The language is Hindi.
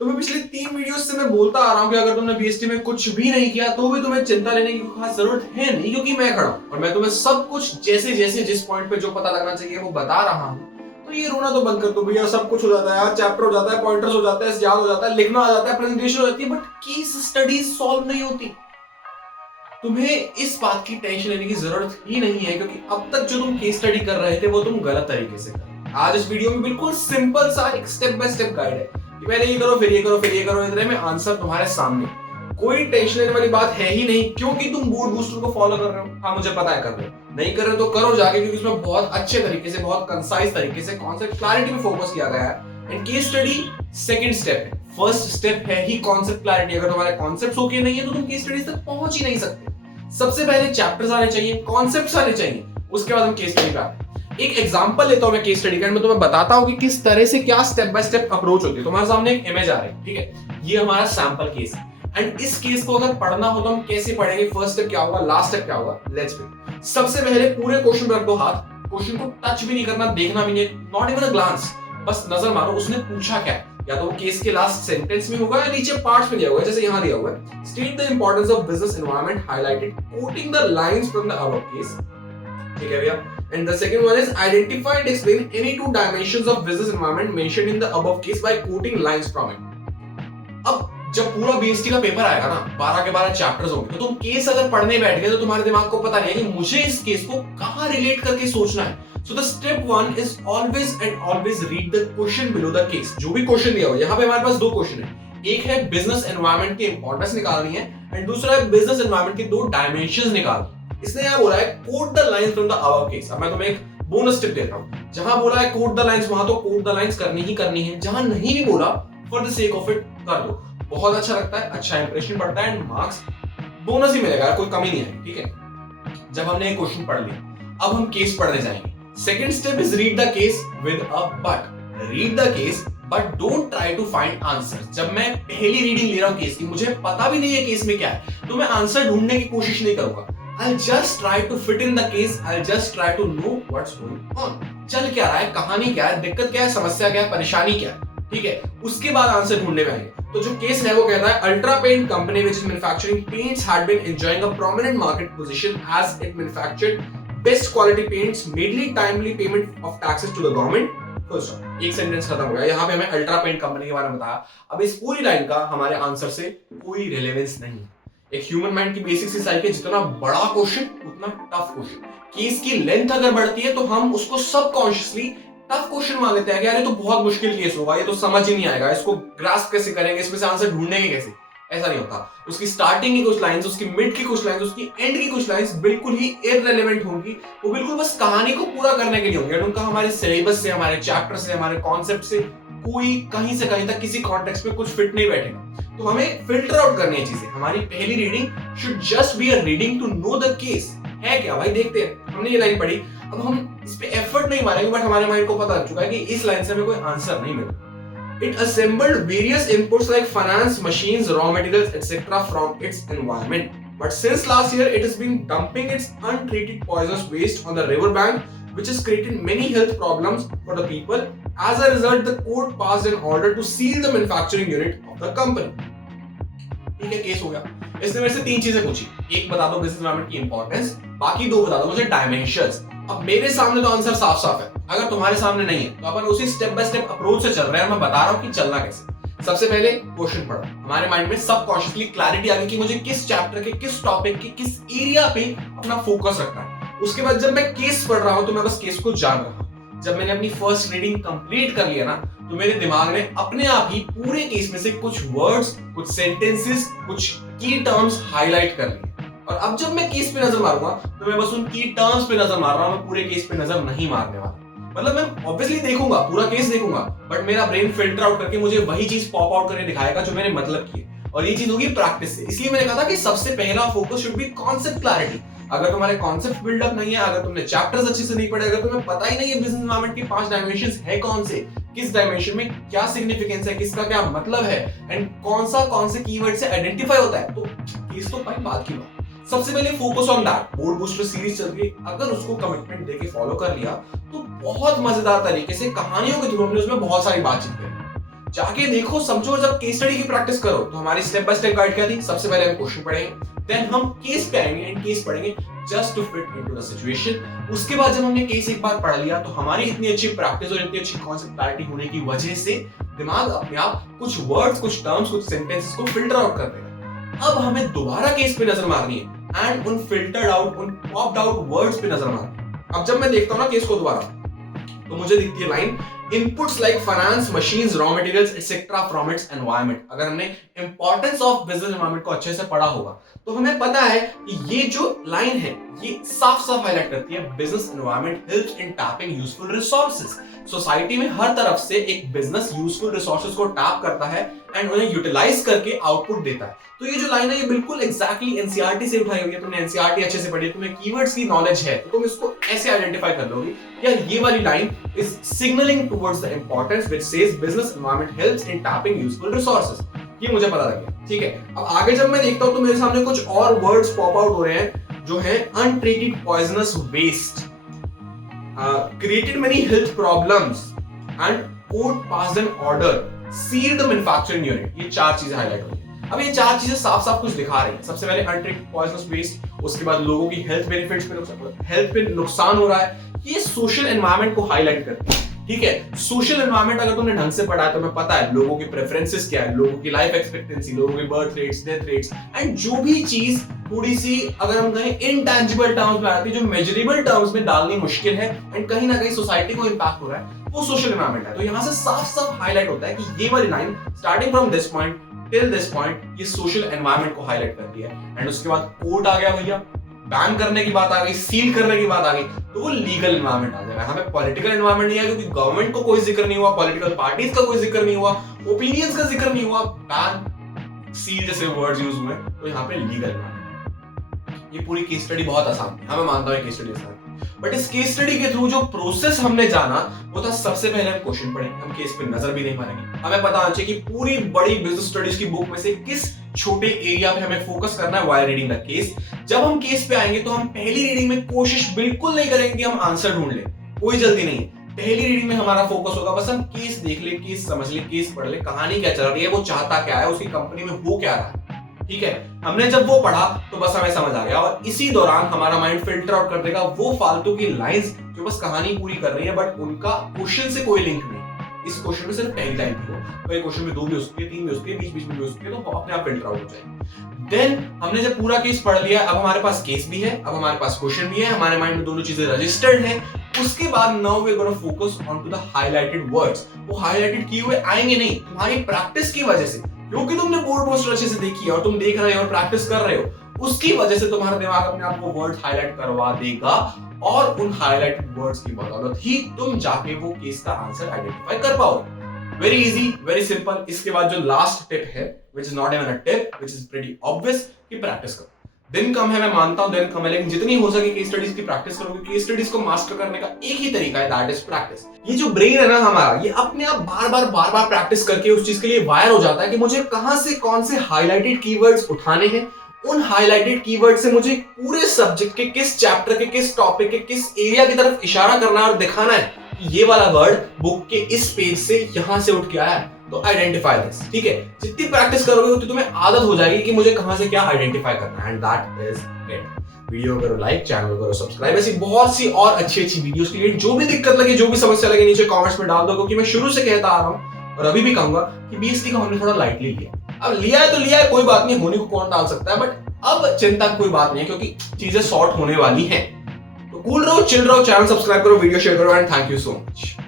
तो मैं पिछले 3 वीडियोस से मैं बोलता आ रहा हूं कि अगर तुमने बीएसटी में कुछ भी नहीं किया तो भी तुम्हें चिंता लेने की खास जरूरत है नहीं, क्योंकि मैं खड़ा हूं और मैं तुम्हें सब कुछ जैसे जैसे जिस पॉइंट पे जो पता लगना चाहिए वो बता रहा हूं। तो ये रोना तो बंद कर दो भैया, सब कुछ हो जाता है यार, चैप्टर हो जाता है, पॉइंटर्स हो जाता है, याद हो जाता है, लिखना आ जाता है, प्रेजेंटेशन हो जाती है, बट केस स्टडीज सॉल्व नहीं होती। तुम्हें इस बात की टेंशन लेने की जरूरत ही नहीं है, क्योंकि अब तक जो तुम केस स्टडी कर रहे थे वो तुम गलत तरीके से कर रहे हो। आज इस वीडियो में बिल्कुल सिंपल सा एक स्टेप बाय स्टेप गाइड है कि पहले ये करो, फिर ये करो, फिर ये करो, इतने में आंसर तुम्हारे सामने। कोई टेंशन लेने वाली बात है ही नहीं, क्योंकि तुम मूड बूस्टर को फॉलो कर रहे हो। हाँ, मुझे पता है कर रहे हो, नहीं कर रहे हो तो करो जाके, क्योंकि उसमें बहुत अच्छे तरीके से, बहुत कंसाइज तरीके से कॉन्सेप्ट क्लैरिटी पे फोकस किया गया है। And case study second step है, फर्स्ट स्टेप है ही कॉन्सेप्ट क्लैरिटी। अगर तुम्हारे कॉन्सेप्ट्स ओके नहीं है तो तुम केस स्टडी तक पहुंच ही नहीं सकते। सबसे पहले चैप्टर्स आने चाहिए, कॉन्सेप्ट्स आने चाहिए, उसके बाद हम केस स्टडी पे आते हैं। एक एग्जांपल लेता हूं मैं केस स्टडी का, मैं तुम्हें बताता हूं कि किस तरह से क्या स्टेप बाय स्टेप अप्रोच होती है। तुम्हारे सामने एक इमेज आ रही है, ठीक है, ये हमारा सैंपल केस है। एंड इस केस को अगर पढ़ना हो तो हम कैसे पढ़ेंगे, फर्स्ट स्टेप क्या होगा, लास्ट स्टेप क्या होगा, लेट्स बिगिन। सबसे पहले पूरे क्वेश्चन पे रख दो हाथ, क्वेश्चन को टच भी नहीं करना, देखना भी नहीं, नॉट इवन अ ग्लांस, बस नजर मारो उसने पूछा क्या है। या तो वो केस के लास्ट सेंटेंस में होगा या नीचे पार्ट्स में दिया होगा, जैसे यहां दिया हुआ है, state the importance of business environment highlighted coating the lines from the above case. ठीक है भैया। And the second one is identify and explain any two dimensions of business environment mentioned in the above case by coating lines from it. अब जब पूरा बीएसटी का पेपर आएगा ना, 12 के 12 चैप्टर्स होंगे, तो तुम केस अगर पढ़ने बैठ गए तो तुम्हारे दिमाग को पता नहीं है कि मुझे इस केस को कहां रिलेट करके सोचना है। So the step one is always and always read the question below the case। जो भी क्वेश्चन दिया हो, यहाँ पे हमारे पास दो क्वेश्चन है, एक है बिजनेस एनवायरनमेंट की इंपॉर्टेंस निकालनी है एंड दूसरा है बिजनेस एनवायरनमेंट के दो डायमेंशंस निकालनी। इसने यहाँ बोला है quote the lines from the above case. अब मैं तुम्हें एक बोनस टिप देता हूँ, जहां बोला है कोट द लाइंस वहां तो कोट द लाइंस करनी ही करनी है, जहां नहीं भी बोला for the sake of it कर दो। बहुत अच्छा लगता है, अच्छा इंप्रेशन पड़ता है एंड मार्क्स बोनस ही मिलेगा, कोई कमी नहीं है। ठीक है, जब हमने एक क्वेश्चन पढ़ लिया, अब हम केस पढ़ने जाएंगे। Second step is read the case with a but। Read the case but don't try to find answers। जब मैं पहली रीडिंग ले रहा हूं केस की, मुझे पता भी नहीं है केस में क्या है, तो मैं आंसर ढूंढने की कोशिश नहीं करूंगा। I'll just try to fit in the case। I'll just try to know what's going on। चल क्या रहा है, कहानी क्या है, दिक्कत क्या है, समस्या क्या है, परेशानी क्या है, ठीक है, उसके बाद आंसर ढूंढने में आएंगे। तो जो केस है वो कहता है Ultra paint company which is manufacturing paints had been enjoying a prominent market position as it manufactured best quality paints, mainly timely payment of taxes to the government। Full stop, एक सेंटेंस खत्म हो गया। यहाँ पे हमें अल्ट्रा पेंट कंपनी के बारे में बताया। अब इस पूरी लाइन का हमारे आंसर से कोई रिलेवेंस नहीं है। एक ह्यूमन माइंड की बेसिक सी साइकिल, जितना बड़ा क्वेश्चन उतना टफ क्वेश्चन। केस की लेंथ अगर बढ़ती है तो हम उसको सबकॉन्शियसली टफ क्वेश्चन मान लेते हैं कि यार ये तो बहुत मुश्किल केस होगा, ये तो समझ ही नहीं आएगा, इसको ग्रास्प कैसे करेंगे, इसमें से आंसर ढूंढेंगे कैसे। ऐसा नहीं होता। उसकी स्टार्टिंग की कुछ लाइंस, उसकी मिड की कुछ लाइंस, उसकी एंड की कुछ लाइंस बिल्कुल ही इररिलेवेंट होंगी। वो बिल्कुल बस कहानी को पूरा करने के लिए होंगी, उनका हमारे सिलेबस से, हमारे चैप्टर से, हमारे कॉन्सेप्ट से कोई कहीं से कहीं तक किसी कॉन्टेक्स्ट में कुछ फिट नहीं बैठेगा। तो हमें फिल्टर आउट करनी है चीजें। हमारी पहली reading should just be a reading to know the case है क्या भाई। देखते हैं, हमने ये लाइन पढ़ी, अब हम इस पे एफर्ट नहीं मारेंगे, बट हमारे माइंड को पता लग चुका है कि इस लाइन से हमें कोई आंसर नहीं मिला। It assembled various inputs like finance, machines, raw materials, etc. from its environment. But since last year, it has been dumping its untreated poisonous waste on the river bank, which has created many health problems for the people. As a result, the court passed an order to seal the manufacturing unit of the company। ठीक है, केस हो गया। इसने मेरे से तीन चीजें पूछी, एक बता दो बिजनेस एनवायरनमेंट की इंपॉर्टेंस, बाकी दो बता दो मुझे डायमेंशंस। अब मेरे सामने तो आंसर साफ साफ है, अगर तुम्हारे सामने नहीं है तो अपन उसी स्टेप बाय स्टेप अप्रोच से चल रहे हैं। मैं बता रहा हूं कि चलना कैसे। सबसे पहले क्वेश्चन पढ़ो, हमारे माइंड में सबकॉन्शियसली क्लैरिटी आ गई कि मुझे किस चैप्टर के, किस टॉपिक के, किस एरिया पे अपना फोकस रखना है। उसके बाद जब मैं केस पढ़ रहा हूं तो मैं बस केस को जान रहा हूं। जब मैंने अपनी फर्स्ट रीडिंग कंप्लीट कर लिया ना, तो मेरे दिमाग ने अपने आप ही पूरे केस में से कुछ वर्ड्स, कुछ सेंटेंसेस, कुछ की टर्म्स हाईलाइट कर लिए। और अब जब मैं केस पे नजर मारूंगा तो मैं बस उन की टर्म्स पे नजर मार रहा हूं, मैं पूरे केस पे नजर नहीं मारने वाला। मतलब मैं ऑब्वियसली देखूंगा, पूरा केस देखूंगा, बट मेरा ब्रेन फिल्टर आउट करके मुझे वही चीज पॉप आउट करके दिखाएगा जो मैंने मतलब की, और ये चीज होगी प्रैक्टिस से। इसलिए मैंने कहा था कि सबसे पहला focus should be concept clarity. अगर तुम्हारे कॉन्सेप्ट बिल्डअप नहीं है, अगर तुमने चैप्टर्स अच्छे से नहीं पढ़े, अगर तुम्हें पता ही नहीं है बिजनेस एनवायरनमेंट की 5 डायमेंशंस है कौन से, किस डायमेंशन में क्या सिग्निफिकेंस है, किसका क्या मतलब है, एंड कौन से कीवर्ड से आइडेंटिफाई होता है, तो केस तो भाई बात की बात। सबसे पहले focus on that. Board booster series चल रही है, अगर उसको कमिटमेंट देके फॉलो कर लिया तो बहुत मजेदार तरीके से कहानियों के थ्रू हमने उसमें बहुत सारी बातचीत करी। जाके देखो, समझो, जब केस स्टडी की प्रैक्टिस करो तो हमारी स्टेप बाय स्टेप गाइड क्या थी? सबसे पहले हम क्वेश्चन पढ़ेंगे, देन हम केस पे आएंगे एंड केस पढ़ेंगे just to fit into the situation. उसके बाद जब हमने केस एक बार पढ़ लिया तो हमारी इतनी अच्छी प्रैक्टिस और इतनी अच्छी कॉन्सेप्ट क्लैरिटी होने की वजह से दिमाग अपने आप कुछ वर्ड्स, कुछ टर्म्स, कुछ सेंटेंसेस को फिल्टर आउट कर देगा। अब हमें दोबारा केस पे नजर मारनी है एंड उन फिल्टर्ड आउट, उन पॉप्ड आउट वर्ड्स पे नजर मारनी है। अब जब मैं देखता हूं ना केस को दोबारा, तो मुझे दिखती है line inputs like finance, machines, raw materials, etc. from its environment। अगर हमने importance of business environment को अच्छे से पढ़ा होगा तो हमें पता है कि ये जो लाइन है ये साफ साफ हाईलाइट करती है business environment helps in tapping useful resources. Society में हर तरफ से एक बिजनेस यूजफुल रिसोर्सेज को टैप करता है एंड उन्हें यूटिलाइज करके आउटपुट देता है। तो ये जो लाइन है ये बिल्कुल एग्जैक्टली एनसीईआरटी से उठाई हुई है। तुमने एनसीईआरटी अच्छे से पढ़ी, तुम्हें कीवर्ड्स की नॉलेज है तो तुम इसको ऐसे आइडेंटिफाई कर लोगे यार ये वाली line is signalling towards the importance which says business environment helps in tapping useful resources. ये मुझे पता लग गया, ठीक है। अब आगे जब मैं देखता हूं तो मेरे सामने कुछ और वर्ड्स पॉप आउट हो रहे हैं जो है untreated poisonous waste, created many health problems and court passed an order, sealed the manufacturing unit। ये चार चीजें हाईलाइट हुई हैं। अब ये चार चीजें साफ साफ कुछ दिखा रही हैं। सबसे पहले अनट्रीटेड पॉइजनस वेस्ट, उसके बाद लोगों की हेल्थ बेनिफिट्स पे, हेल्थ पे नुकसान हो रहा है। ये सोशल एनवायरनमेंट को हाईलाइट करती है, ठीक है। सोशल एनवायरनमेंट अगर तुमने ढंग से पढ़ा है तो तुम्हें पता है लोगों की प्रेफरेंसेस क्या है, लोगों की लाइफ एक्सपेक्टेंसी, लोगों के birth rates, death rates and जो भी चीज थोड़ी सी अगर हम कहें इनटैंजिबल टर्म्स में आती है, जो मेजरेबल टर्म्स में डालनी मुश्किल है एंड कहीं ना कहीं सोसाइटी को इंपैक्ट हो रहा है, वो सोशल एनवायरनमेंट है। तो यहां से साफ साफ हाईलाइट होता है कि ये वाली line starting from this point till this point ये सोशल एनवायरनमेंट को हाईलाइट करती है। एंड उसके बाद कोर्ट आ गया भैया, बैन करने की बात आ गई, सील करने की बात आ गई, तो वो लीगल एनवायरनमेंट आ जाएगा। हमें पॉलिटिकल एनवायरनमेंट नहीं है क्योंकि गवर्नमेंट को कोई जिक्र नहीं हुआ, पॉलिटिकल पार्टीज का कोई जिक्र नहीं हुआ, ओपिनियंस का जिक्र नहीं हुआ, बैन, सील जैसे वर्ड्स यूज हुए, तो यहाँ पे लीगल एनवायरनमेंट। ये पूरी केस स्टडी बहुत आसान थी, मैं मानता हूँ केस स्टडी आसान थी, बट इस केस स्टडी के थ्रू जो प्रोसेस हमने जाना वो था सबसे पहले हम क्वेश्चन पढ़ेंगे, हम केस पे नजर भी नहीं मारेंगे। हमें पता होना चाहिए कि पूरी बड़ी बिजनेस स्टडीज की बुक में से किस छोटे एरिया पे हमें फोकस करना है व्हाइल रीडिंग द केस। जब हम केस पे आएंगे तो हम पहली रीडिंग में कोशिश बिल्कुल नहीं करेंगे कि हम आंसर ढूंढ लें, कोई जल्दी नहीं। पहली रीडिंग में हमारा फोकस होगा बस हम केस देख ले, केस समझ ले, केस पढ़ ले, कहानी क्या चल रही है, वो चाहता क्या है, उसकी कंपनी में हो क्या रहा है, ठीक है। हमने जब वो पढ़ा तो बस हमें समझ आ गया और इसी दौरान हमारा माइंड फिल्टर आउट कर देगा वो फालतू की लाइंस जो बस कहानी पूरी कर रही है बट उनका क्वेश्चन से कोई लिंक नहीं। इस क्वेश्चन में सिर्फ पहली लाइन थी, तो एक क्वेश्चन में दो भी हो सकती है, तीन भी हो सकती है, बीच बीच में भी हो सकती है, तो अपने आप फिल्टर आउट हो जाएगी। देन हमने जब पूरा केस पढ़ लिया, अब हमारे पास केस भी है, अब हमारे पास क्वेश्चन भी है, हमारे माइंड में दोनों चीजें रजिस्टर्ड हैं। उसके बाद now we are gonna focus on to the highlighted words. वो हाइलाइटेड किए हुए आएंगे नहीं, तुम्हारी प्रैक्टिस की वजह से, क्योंकि तुमने बोर्ड पोस्टर अच्छे से देखी है और तुम देख रहे हो और प्रैक्टिस कर रहे हो, उसकी वजह से तुम्हारा दिमाग अपने आप को वर्ड हाईलाइट करवा देगा और उन हाइलाइटेड वर्ड्स की बदौलत ही तुम जाके वो केस का आंसर आइडेंटिफाई कर पाओगे। Very easy, very simple. इसके बाद जो लास्ट टिप है, which is not even a tip, which is pretty obvious, कि प्रैक्टिस करो। दिन कम है, मैं मानता हूं दिन कम है, लेकिन जितनी हो सके केस स्टडीज की प्रैक्टिस करो, क्योंकि केस स्टडीज को मास्टर करने का एक ही तरीका है, दैट इज प्रैक्टिस। ये जो ब्रेन है ना हमारा, ये अपने आप बार बार प्रैक्टिस करके उस चीज के लिए वायर हो जाता है कि मुझे कहां से कौन से हाइलाइटेड कीवर्ड्स उठाने हैं, उन हाइलाइटेड कीवर्ड से मुझे पूरे सब्जेक्ट के किस चैप्टर के, किस टॉपिक के, किस एरिया की तरफ इशारा करना है और दिखाना है कि ये वाला वर्ड बुक के इस पेज से यहां से उठ के आया है। तो आइडेंटिफाई दिस, ठीक है। जितनी प्रैक्टिस करोगे उतनी तुम्हें आदत हो जाएगी कि मुझे कहां से क्या आइडेंटिफाई करना है, and that is it. Video करो लाइक, चैनल करो सब्सक्राइब। ऐसी बहुत सी और अच्छी वीडियोस के लिए जो भी दिक्कत लगे, जो भी समस्या लगे, नीचे कमेंट्स में डाल दो, क्योंकि मैं शुरू से कहता आ रहा हूं और अभी भी कहूंगा कि बीएसटी का हमने थोड़ा लाइटली लिया। अब लिया है तो लिया है, कोई बात नहीं, होने को कौन डाल सकता है, बट अब चिंता कोई बात नहीं है क्योंकि चीजें सॉर्ट होने वाली हैं। तो कूल रहो, चिल रहो, चैनल सब्सक्राइब करो, वीडियो शेयर करो, and thank you so much.